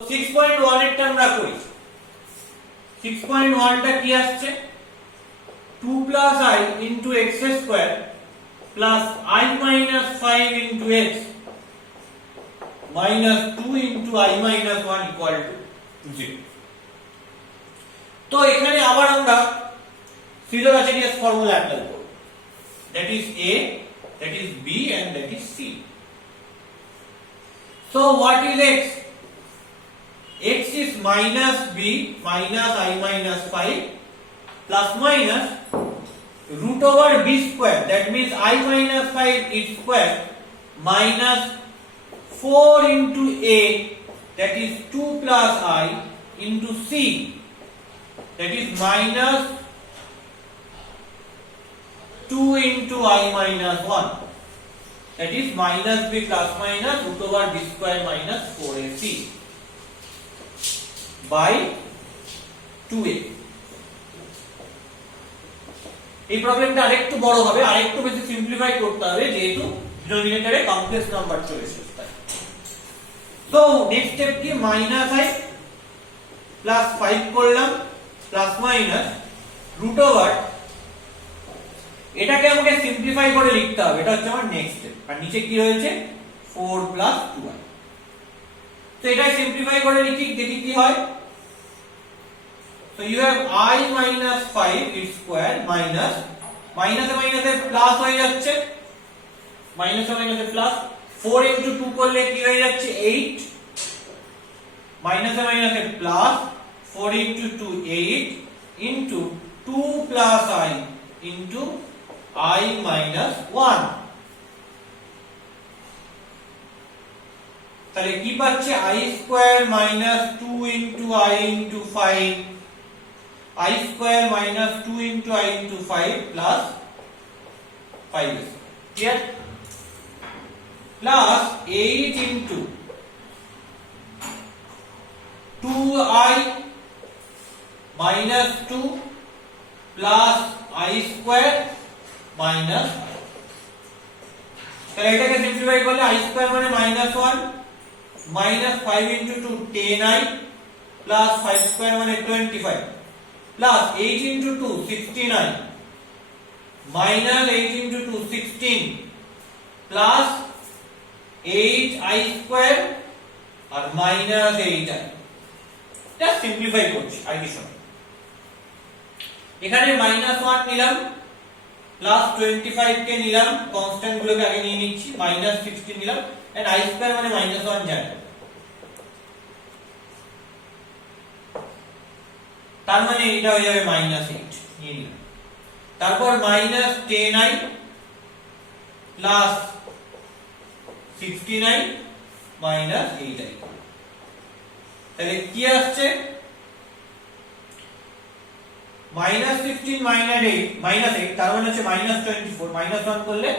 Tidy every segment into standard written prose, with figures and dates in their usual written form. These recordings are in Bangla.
6.1 এরটা আমরা করি 6.1 টা কি আসছে 2 plus I into x square plus I minus 5 into x minus 2 into I minus 1 equal to 0 তো এখানে আবার আমরা Fibonacci's formula apply করব that is A that is B and that is C so what is x x is minus b minus I minus 5 plus minus root over b square that means I minus 5 its square minus 4 into a that is 2 plus I into c that is minus 2 into I minus 1 that is minus b plus minus root over b square minus 4ac by 2a এই প্রবলেমটা আরেকটু বড় হবে আরেকটু বেশি সিম্পলিফাই করতে হবে যেহেতু ডিনোমিনেটরে কমপ্লেক্স নাম্বার চলে এসেছে তাই তো নেক্সট স্টেপ কি মাইনাস i প্লাস 5 করলাম প্লাস মাইনাস রুট ওভার এটাকে আমাকে সিম্পলিফাই করে লিখতে হবে এটা হচ্ছে আমার নেক্সট স্টেপ আর নিচে কি রয়েছে 4 প্লাস 2i তো এটাই সিম্পলিফাই করে লিখি দেখি কি হয় so you have I minus 5 its square minus minus A plus হয়ে যাচ্ছে minus এ প্লাস 4 into 2 করলে কি হয়ে যাচ্ছে 8 minus A plus 4 into 2 8 into 2 plus I into I minus 1 তাহলে কি পাচ্ছে I square minus 2 into I into 5 I square minus 2 into I into 5 plus 5 clear plus 8 into 2I minus 2 plus I square minus তাহলে এটাকে সিম্পলিফাই করলে I square মানে minus 1 minus 5 into 2 10I plus 5 square মানে 25 plus 8 into 2 69 minus 8 into 2 16 plus 8i square আর minus 8i এটা সিম্পলিফাই করছি আর কিছু না এখানে minus 1 নিলাম plus 25 কে নিলাম কনস্ট্যান্ট গুলোকে আগে নিয়ে নিচ্ছি minus 16 নিলাম and i square মানে minus 1 জানি তার মানে এটা হয়ে যাবে -8 নিয়ে নিলাম তারপর -10i প্লাস 69 -8i তাহলে কি আসছে -16 -8 তার মানে হচ্ছে -24 -1 করলে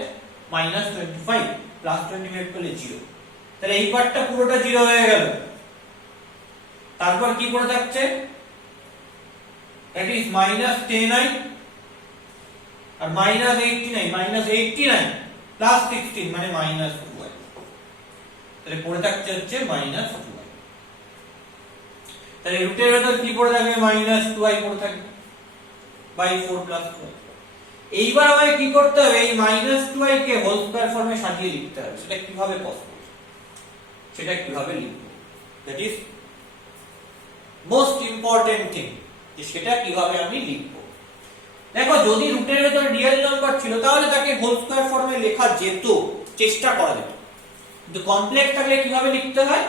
-25 +25 করলে 0 তাহলে এই পার্টটা পুরোটা 0 হয়ে গেল তারপর কি পড়ে থাকছে that is minus 10i R minus 89 plus 16 মানে minus 2i তাহলে পড়ে থাকছে হচ্ছে minus 2i তাহলে রুটের ভেতর কি পড়ে থাকবে minus 2i পড়ে থাকবে by 4 plus 2i এইবার আমাকে কি করতে হবে এই minus 2i কে হোল স্কয়ার ফর্মে সাজিয়ে লিখতে হবে সেটা কিভাবে পসিবল সেটা কিভাবে লিখব that is most important thing সেটা কিভাবে আমি লিখব দেখো যদি রুটের ভেতর রিয়েল নাম্বার ছিল তাহলে তাকে হোল স্কয়ার ফর্মে লেখা যেত চেষ্টা করা যেত কিন্তু কমপ্লেক্স থাকলে কিভাবে লিখতে হয়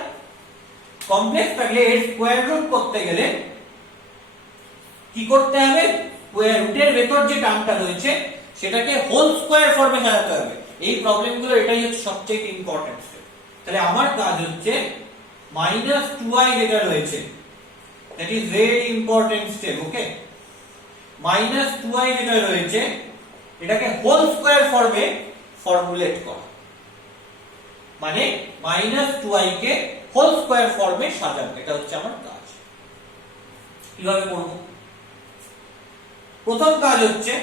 কমপ্লেক্স থাকলে এর স্কয়ার রুট করতে গেলে কি করতে হবে স্কয়ার রুটের ভেতর যে টার্মটা রয়েছে সেটাকে হোল স্কয়ার ফর্মে সাজাতে হবে এই প্রবলেমগুলো এটাই হচ্ছে সবচেয়ে ইম্পর্টেন্ট স্টেপ তাহলে আমার কাজ হচ্ছে -2i যেটা রয়েছে that is very important step okay -2i যেটা রয়েছে এটাকে হোল স্কয়ার ফর্মে ফর্মুলেট করা মানে -2i কে হোল স্কয়ার ফর্মে সাজানো এটা হচ্ছে আমার কাজ কিভাবে করব প্রথম কাজ হচ্ছে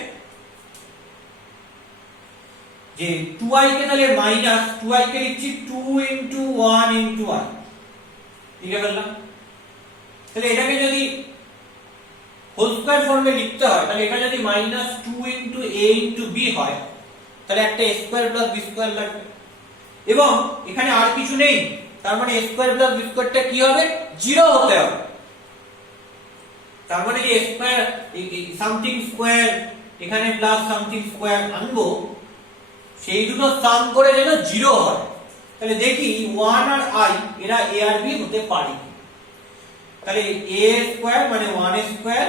যে 2i কে তাহলে -2i কে লিখছি 2 into 1 into i লিখে ফেললাম। তাহলে এটাকে যদি হোল স্কয়ার ফর্মে লিখতে হয় তাহলে এটা যদি -2 * a * b হয় তাহলে একটা a square plus b square লাগবে এবং এখানে আর কিছু নেই, তার মানে a স্কয়ার প্লাস b স্কয়ারটা কি হবে 0 হতে হবে। তার মানে যে a স্কয়ার সামথিং স্কয়ার এখানে প্লাস সামথিং স্কয়ার আনবো সেই দুটো সাম করে যেন 0 হয়। তাহলে দেখি 1 আর i এরা a আর b হতে পারে কি। তাহলে a স্কয়ার মানে 1 স্কয়ার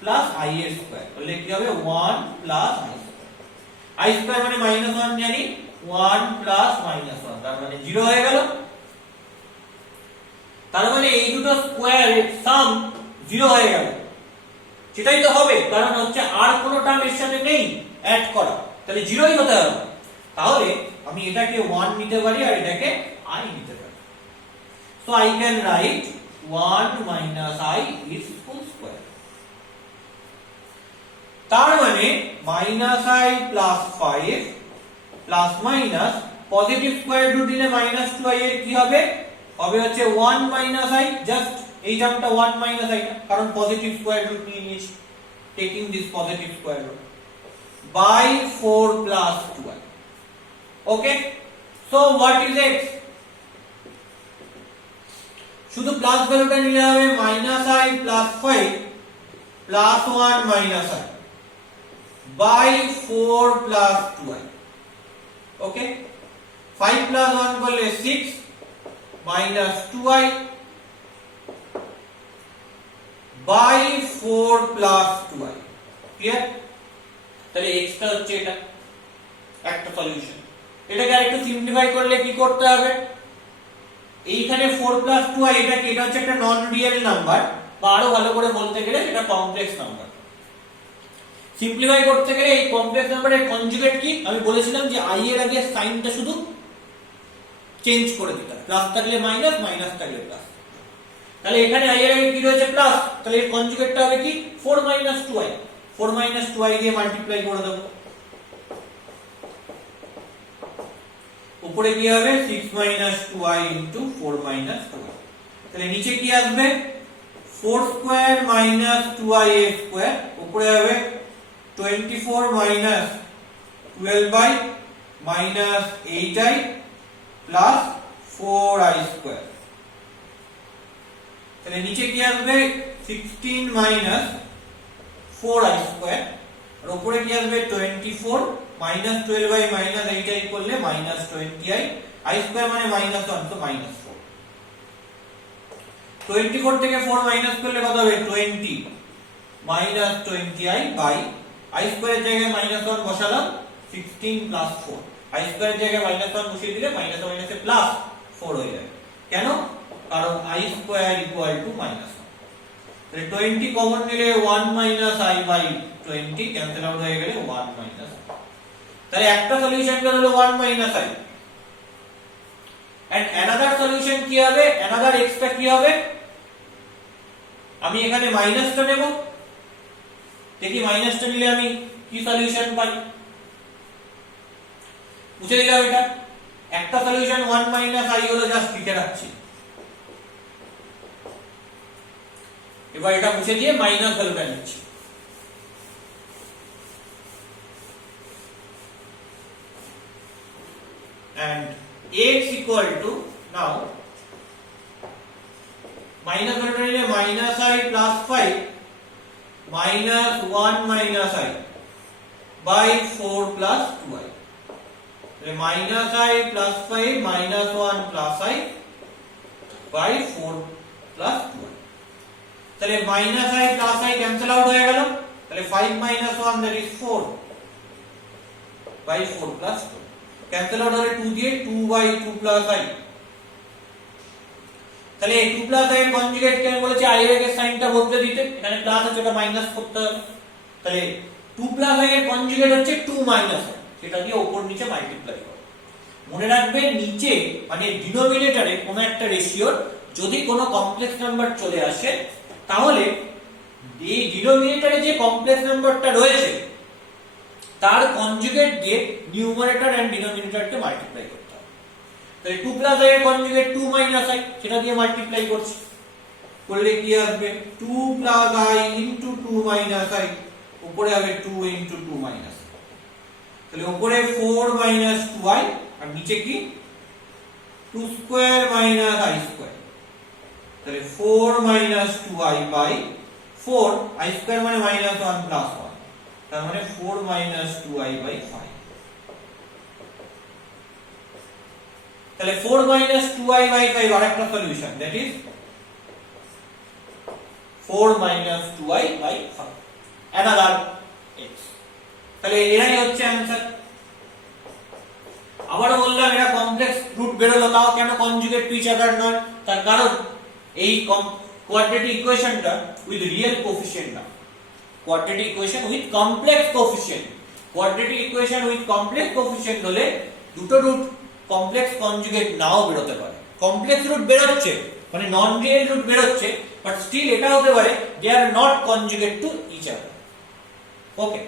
প্লাস i স্কয়ার তাহলে কি হবে 1 plus i square. i square মানে -1 জানি 1 প্লাস -1 তার মানে 0 হয়ে গেল। তার মানে এই দুটো স্কয়ারের সাম 0 হয়ে গেল। সেটাই তো হবে কারণ হচ্ছে আর কোনো টার্ম এর সাথে নেই অ্যাড করা, তাহলে 0ই হতে হবে। তাহলে আমি এটাকে 1 নিতে পারি আর এটাকে i নিতে পারি। So I can write 1 - i is whole square। তার মানে -i plus 5 plus minus positive square root নিলে -2i এর কি হবে হবে হচ্ছে 1 - i, জাস্ট এই টার্মটা 1 - i কারণ পজিটিভ স্কয়ার রুট নিয়ে নিয়েছি, taking this positive square root by 4 plus 2i। Okay, so what is x? শুধু প্লাস ভ্যালুটা নিলে হবে -i plus 5 plus 1 minus i by 4 plus 2i। Okay, 5 plus 1 করলে 6 minus 2i by 4 plus 2i। Clear? তাহলে x টা হচ্ছে এটা একটা সলিউশন। এটাকে আরেকটু সিম্পলিফাই করলে কি করতে হবে, এইখানে 4 plus 2i এটা হচ্ছে একটা নন রিয়েল নাম্বার বা আরো ভালো করে বলতে গেলে সেটা কমপ্লেক্স নাম্বার। সিম্পলিফাই করতে গেলে এই কমপ্লেক্স নাম্বারের কনজুগেট কি আমি বলেছিলাম যে i এর আগে সাইনটা শুধু চেঞ্জ করে দিতে হবে, প্লাস থাকলে মাইনাস, মাইনাস থাকলে প্লাস। তাহলে এখানে i এর আগে কি রয়েছে প্লাস, তাহলে এর কনজুগেটটা হবে কি 4 - 2i। 4 - 2i দিয়ে মাল্টিপ্লাই করে দেব, উপরে কি হবে 6 - 2i into 4 - 2i। তাহলে নিচে কি আসবে 4 স্কয়ার minus 2i স্কয়ার, উপরে হবে 24 minus 12i minus 8i plus 4i square. তাহলে নিচে কি আসবে 16 minus 4i স্কয়ার আর উপরে কি আসবে 24 minus 12i minus 8i করলে minus 20i, i স্কয়ার মানে -1 তো -4। 24 থেকে 4 মাইনাস করলে কত হবে 20 minus 20i by i স্কয়ারের জায়গায় -1 বসালাম 16 plus 4, i স্কয়ারের জায়গায় -1 বসিয়ে দিলে মাইনাস মাইনাসে প্লাস 4 হয়ে যাবে। কেন? কারণ i স্কয়ার ইকুয়াল টু -1। তাহলে 20 কমন নিলে 1 minus i by 20 cancel out হয়ে গেলে 1 minus i। তাহলে একটা সলিউশন বের হলো 1 minus i and another solution কি হবে, another x টা কি হবে, আমি এখানে মাইনাসটা নেব, দেখি মাইনাসটা নিলে আমি কি সলিউশন পাই। মুছে দিলাম এটা, একটা সলিউশন 1 minus i হলো, জাস্ট লিখে রাখছি। এবার এটা মুছে দিয়ে মাইনাস ভ্যালুটা নিচ্ছি। And x equal to now minus ভ্যালুটা নিলে -i plus 5 minus 1 minus i by 4 plus 2i। তাহলে -i plus 5 minus 1 plus i by 4 plus 2i। তাহলে -i plus i cancel out হয়ে গেল, তাহলে 5 minus 1 that is 4 by 4 plus 2। Cancel out হলে 2 দিয়ে 2 by 2 plus i। তাহলে 2 plus i এর কনজুগেট কে বলেছে i এর সাইনটা বদলে দিতে, এখানে প্লাস আছে এটা মাইনাস করতে হবে। তাহলে 2 plus i এর কনজুগেট হচ্ছে 2 minus i, সেটা দিয়ে উপর নিচে মাল্টিপ্লাই করো। মনে রাখবেন নিচে মানে ডিনোমিনেটরে কোন একটা রেশিওর যদি কোনো কমপ্লেক্স নাম্বার চলে আসে তাহলে এই ডিনোমিনেটরে যে কমপ্লেক্স নাম্বারটা রয়েছে তার কনজুগেট দিয়ে নিউমারেটর এন্ড ডিনোমিনেটরকে মাল্টিপ্লাই করতে হবে। তাহলে 2 প্লাস i এর কনজুগেট 2 মাইনাস i, সেটা দিয়ে মাল্টিপ্লাই করছি, করলে কি আসবে 2 plus i into 2 minus i, উপরে হবে 2 ইনটু 2 মাইনাস, তাহলে উপরে 4 মাইনাস 2i আর নিচে কি 2 স্কয়ার মাইনাস i স্কয়ার, তাহলে 4 minus 2i by 4, i square মানে মাইনাস 1 প্লাস 1, তার মানে 4 মাইনাস 2i বাই 5। তাহলে 4 মাইনাস 2i বাই 5 আরেকটা solution, that is 4 minus 2i by 5 another x। তাহলে এরাই হচ্ছে অ্যানসার। আবারও বললাম এরা কমপ্লেক্স রুট বেরোলো, তাও কেন কনজুগেট টু ইচ আদার নয়, তার কারণ এই কোয়াড্রেটিক ইকুয়েশনটা উইথ রিয়েল কোফিশিয়েন্ট না, quadratic equation with complex coefficient. Quadratic equation with complex coefficient হলে দুটো রুট কমপ্লেক্স কনজুগেট নাও বেরোতে পারে। কমপ্লেক্স রুট বেরোচ্ছে মানে নন রিয়েল রুট বেরোচ্ছে, বাট স্টিল এটা হতে পারে they are not conjugate to each other. Okay.